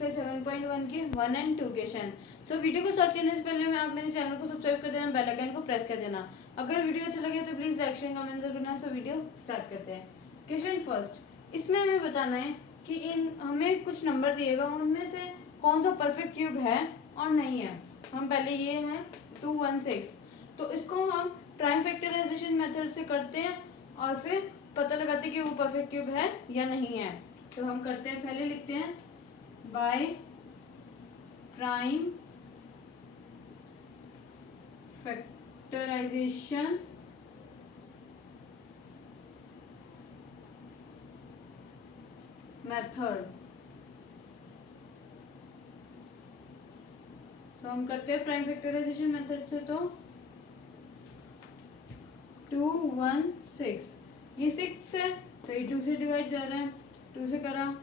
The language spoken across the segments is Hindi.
एक्सरसाइज 7.1 के 1 एंड 2 क्वेश्चन। सो वीडियो को स्टार्ट करने से पहले आप मेरे चैनल को सब्सक्राइब कर देना, बेल आइकन को प्रेस कर देना। अगर वीडियो अच्छा लगे तो प्लीज लाइक शेयर कमेंट जरूर करना। सो वीडियो स्टार्ट करते हैं। क्वेश्चन फर्स्ट, इसमें हमें बताना है कि इन हमें कुछ नंबर दिएगा, उनमें से कौन सा परफेक्ट क्यूब है और नहीं है। हम पहले ये है 216, तो इसको हम प्राइम फैक्टराइजेशन मेथड से करते हैं और फिर पता लगाते हैं कि वो परफेक्ट क्यूब है या नहीं है। तो हम करते हैं, पहले लिखते हैं बाय प्राइम फैक्टराइजेशन मेथड। सो हम करते हैं प्राइम फैक्टराइजेशन मेथड से, तो 216, ये 6 है तो ये 2 से डिवाइड जा रहा है, 2 से करा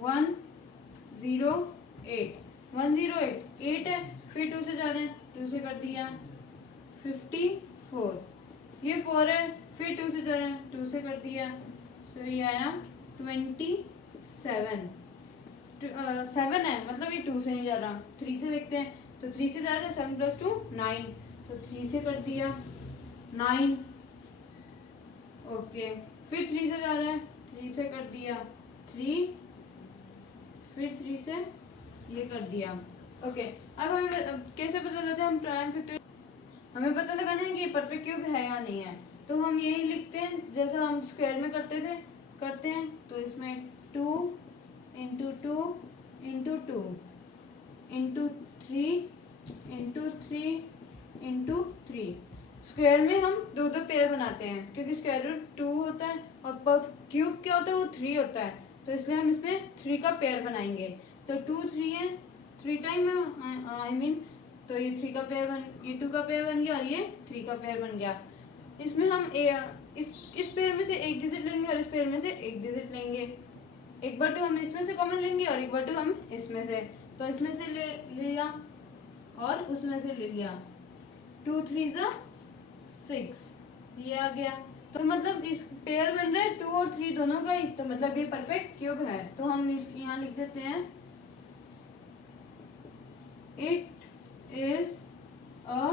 108, 108 8 है, फिर 2 से जा रहे हैं, 2 से कर दिया 54, ये 4 है, फिर 2 से जा रहे हैं, 2 से कर दिया, सो ये आया 27, 7 है मतलब ये 2 से नहीं जा रहा। 3 से देखते हैं, तो 3 से जा रहे हैं, 7 + 2 9, तो 3 से कर दिया 9, ओके, फिर 3 से जा रहे हैं, 3 से कर दिया 3, फिर 3 से ये कर दिया, ओके। अब हमें कैसे पता चलता है हम प्राइम फैक्टर, हमें पता लगाना है कि ये परफेक्ट क्यूब है या नहीं है। तो हम यही लिखते हैं जैसा हम स्क्वायर में करते हैं। तो इसमें 2 × 2 × 2 × 3 × 3 × 3। स्क्वायर में हम दो पेयर बनाते हैं क्योंकि स्क्वायर रूट 2 होता है और क्यूब क्या होता है वो 3 होता है, तो इसलिए हम इसमें 3 का पेयर बनाएंगे। तो 2 3 है, 3 टाइम में तो ये 3 का पेयर ये 2 का पेयर बन गया और ये 3 का पेयर बन गया। इसमें हम इस पेयर में से एक डिजिट लेंगे और इस पेयर में से एक डिजिट लेंगे। एक बार तो हम इसमें से कॉमन लेंगे और एक बार तो हम इसमें से, तो इसमें से ले लिया और उसमें से ले लिया, 2 3 6, ये आ गया। तो मतलब इस पेयर बन रहा है 2 और 3 दोनों का ही, तो मतलब ये परफेक्ट क्यूब है। तो हम यहाँ लिख देते हैं it is a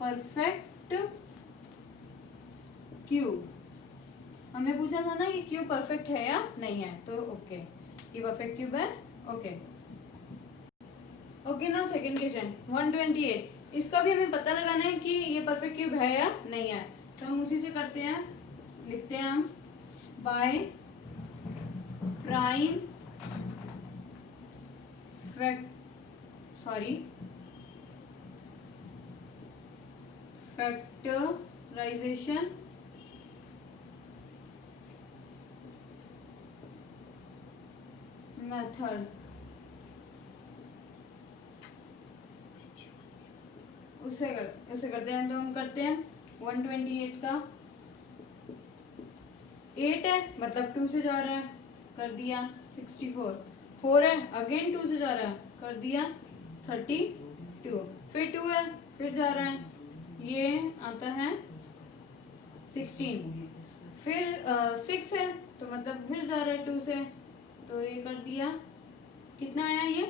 perfect cube. हमें पूछा था ना कि क्यूब परफेक्ट है या नहीं है, तो ओके, ये परफेक्ट क्यूब है, okay. Okay, now second question 128, इसका भी हमें पता लगाना है कि ये परफेक्ट क्यूब है या नहीं है। तो हम उसी से करते हैं, लिखते हैं हम बाय प्राइम फैक्टराइजेशन मेथड। उसे करते हैं, तो हम करते हैं 128 का 8 है मतलब 2 से जा रहा है, कर दिया 64, 4 है अगेन 2 से जा रहा है, कर दिया 32, फिर 2 है, फिर जा रहा है, ये आता है 16, फिर 6 है तो मतलब फिर जा रहा है 2 से, तो ये कर दिया, कितना आया ये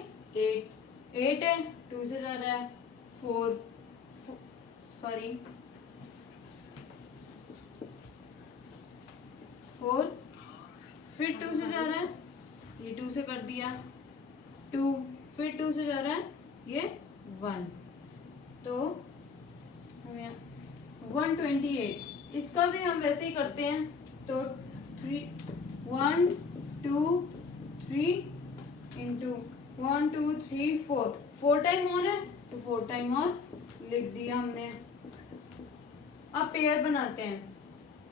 8 है, 2 से जा रहा है 4, फिर 2 से जा रहा है, ये 2 से कर दिया 2, फिर 2 से जा रहा है, ये 1, तो 128, इसका भी हम वैसे ही करते हैं। तो 1 2 3 × 1 2 3 4 टाइम और है, तो 4 टाइम और लिख दिया हमने। अब पेयर बनाते हैं,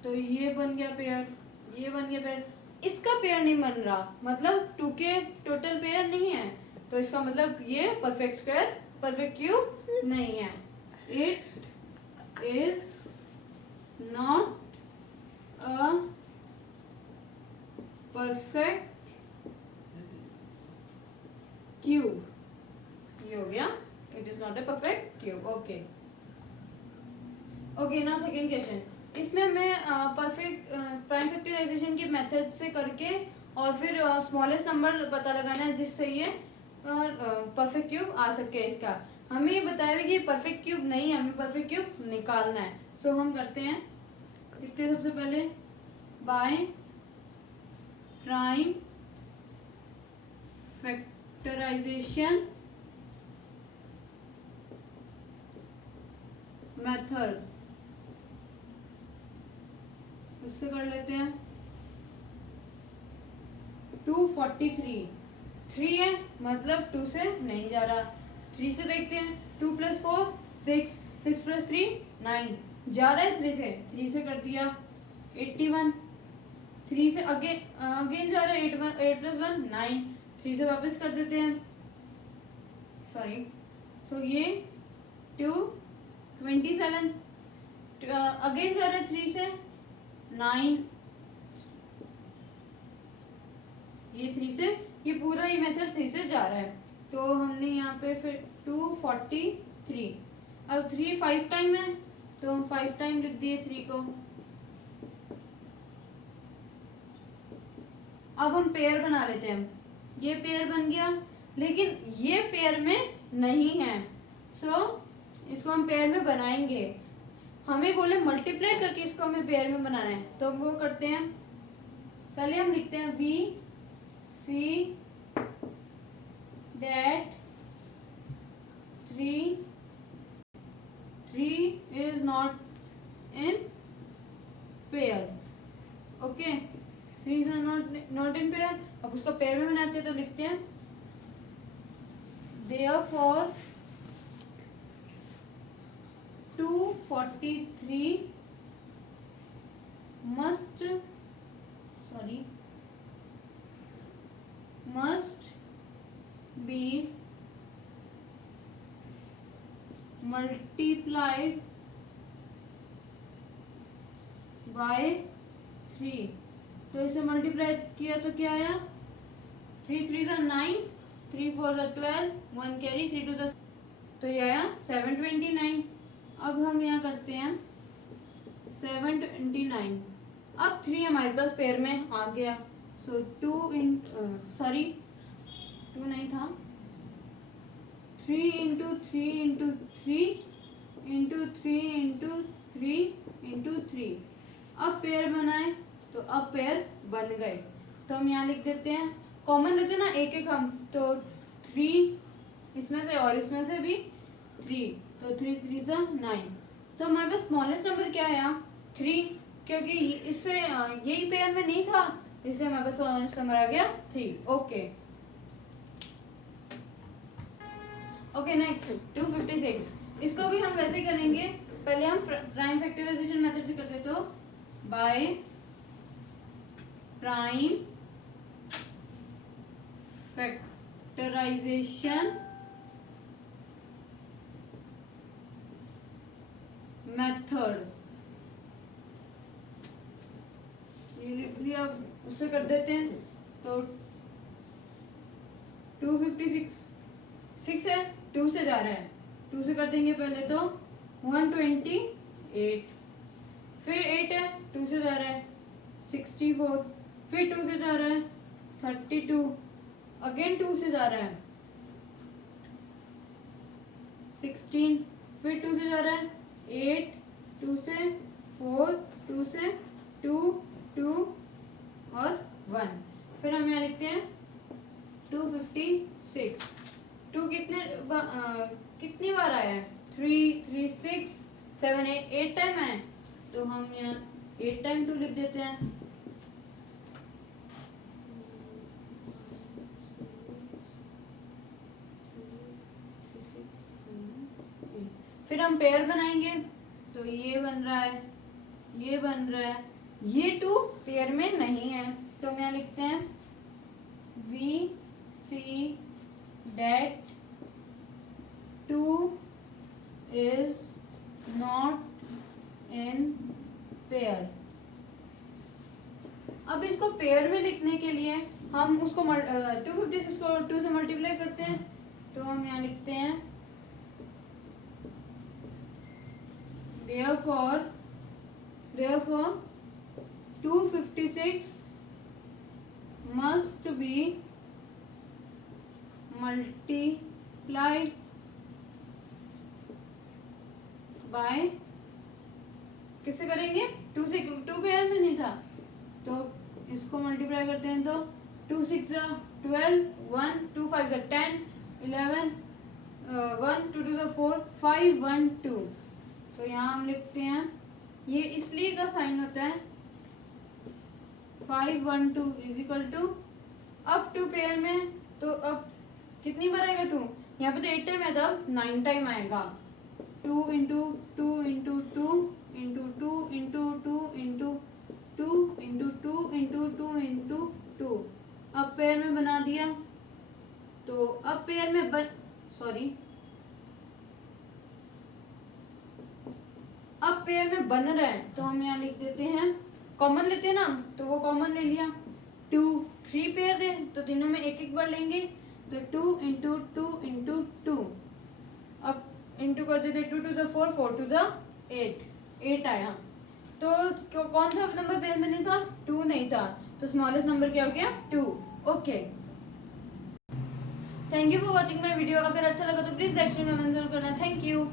तो ये बन गया पेयर, ये बन गया पेयर, इसका पेयर नहीं बन रहा, मतलब 2 के टोटल पेयर नहीं है, तो इसका मतलब ये परफेक्ट स्क्वायर परफेक्ट क्यूब नहीं है। It is not a perfect cube, ये हो गया, it is not a perfect cube, okay. Okay, now second question, इसमें मैं परफेक्ट प्राइम फैक्टराइजेशन के मेथड से करके और फिर स्मॉलेस्ट नंबर पता लगाना है जिससे ये परफेक्ट क्यूब आ सके। इसका हमें ये बताया कि ये परफेक्ट क्यूब नहीं है, हमें परफेक्ट क्यूब निकालना है। सो हम करते हैं, लिखते हैं सबसे पहले बाय प्राइम फैक्टराइजेशन मेथड, उससे कर लेते हैं 243। 3 है मतलब 2 से नहीं जा रहा, 3 से देखते हैं। 2 + 4 6, 6 + 3 9, जा रहा है 3 से, 3 से कर दिया 81। 3 से अगेन जा रहा है 8 + 1 9, 3 से वापस कर देते हैं, सॉरी। सो ये 227 अगेन जा रहा है 3 से 9, ये 3 से, ये पूरा ही मेथड 3 से जा रहा है। तो हमने यहाँ पे फिर 243, अब 3 5 टाइम है तो हम 5 टाइम लिख दिए 3 को। अब हम पेयर बना लेते हैं, ये पेयर बन गया लेकिन ये पेयर में नहीं है। सो इसको हम पेयर में बनाएंगे, हमें बोले मल्टीप्लाई करके इसको हमें पेयर में बनाना है। तो हम वो करते हैं, पहले हम लिखते हैं we see that 3 is not in pair, okay 3 is not in pair। अब उसको पेयर में बनाते हैं तो लिखते हैं therefore 243 must be multiplied by 3। तो इसे मल्टीप्लाई किया तो क्या आया, 3 3 = 9, 3 4 = 12, 1 कैरी, 3 2 तो ये आया 729। अब हम यहाँ करते हैं 729। अब 3 हमारे पास पेयर में आ गया। सो 2 नहीं था, 3 × 3 × 3 × 3 × 3 × 3। अब पेयर बनाए तो अब पेयर बन गए। तो हम यहाँ लिख देते हैं, कॉमन लेते हैं ना एक एक हम, तो 3 इसमें से और इसमें से भी 3, तो 3 3 = 9। तो हमारे पास स्मॉलेस्ट नंबर क्या है 3, क्योंकि इससे यही पेयर में नहीं था, इसलिए हमारे पास स्मॉलेस्ट नंबर आ गया 3। Okay next 256। इसको भी हम वैसे ही करेंगे, पहले हम प्राइम फैक्टराइजेशन मेथड से करते, तो बाय प्राइम फैक्टराइजेशन मेथड, ये लिख लिया। अब उससे कर देते हैं तो 256 6 है, 2 से जा रहा है, 2 से कर देंगे पहले तो 128, फिर 8 है 2 से जा रहा है 64, फिर 2 से जा रहा है 32, अगेन 2 से जा रहा है 16, फिर 2 से जा रहा है 8, 2 से 4, 2 से 2 2 और 1। फिर हम यहाँ लिखते हैं 256। 2 कितनी बार आया है, 3 3 6 7 8 टाइम है, तो हम यहाँ 8 टाइम 2 लिख देते हैं। फिर हम पेयर बनाएंगे, तो ये बन रहा है, ये बन रहा है, ये 2 पेयर में नहीं है, तो हम यहाँ लिखते हैं we see that 2 is not in pair। अब इसको पेयर में लिखने के लिए हम उसको 256 को 2 से मल्टीप्लाई करते हैं, तो हम यहाँ लिखते हैं therefore 256 must be multiplied by, किससे करेंगे, 2 से, 2 पेयर में नहीं था तो इसको मल्टीप्लाई करते हैं तो 2 6 12, 1 2 5 10, 11, 1 2 2 4, 5 1 2। तो यहाँ हम लिखते हैं, ये इसलिए का साइन होता है 5 1 2 इज इक्वल टू, अब 2 पेयर में तो अब कितनी बार आएगा 2, यहाँ पे तो 8 टाइम है तब 9 टाइम आएगा, 2 into 2 into 2 into 2 into 2 into 2 into 2 into 2 into 2। अब पेयर में बना दिया, तो अब पेयर में अब पेयर में बन रहा है तो हम यहाँ लिख देते हैं, कॉमन लेते हैं ना, तो वो कॉमन ले लिया, 2 3 पेयर थे तो तीनों में एक एक बार लेंगे, तो 2 इंटू 2 इंटू 2, अब इंटू कर देते 2 2 4 4 2 8 आया। तो कौन सा नंबर पेयर में नहीं था, 2 नहीं था, तो स्मॉलेस्ट नंबर क्या हो गया 2। Okay, thank you for watching my video. अगर अच्छा लगा तो प्लीज लाइक शेयर कमेंट जरूर करना। Thank you.